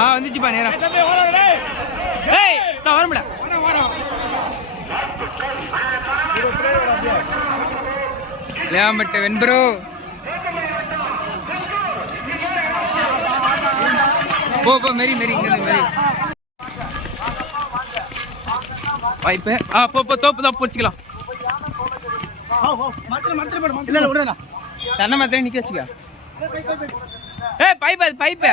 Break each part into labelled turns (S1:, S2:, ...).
S1: ஆ வந்துச்சுப்பா ஏய் நான் வரமுடா. லேமட்ட வெண்பரோ போ போ மெரி மெரி இங்க மெரி. வாய்ப்பு. ஆ போ போ தோப்பு தான் பிடிச்சிக்கலாம். தென்னை மரத்துல நிக்க வச்சுக்க. ஏய் பைப் அது பைப்பு.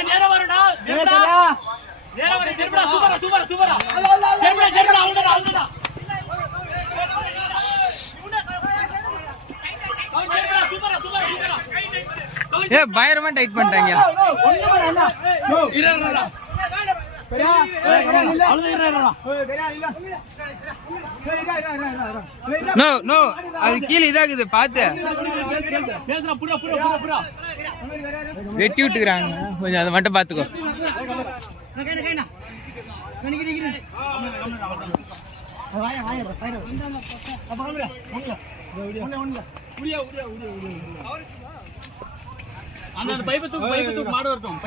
S2: நேரம் வருடா நேரம் வரும் சூப்பரா
S1: ஏ பயங்கரமா டைட் பண்ணிட்டாங்க. நோ நோ அது கீழே இதாகுது பார்த்து. வெட்டி விட்டுக்கிறாங்க. கொஞ்சம் அதை மட்டும் பார்த்துக்கோ.
S2: அந்த அந்த பைப்பு தூக்கு பைப்பு தூக்கு மாடு ஒன்னு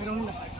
S2: 이런 거.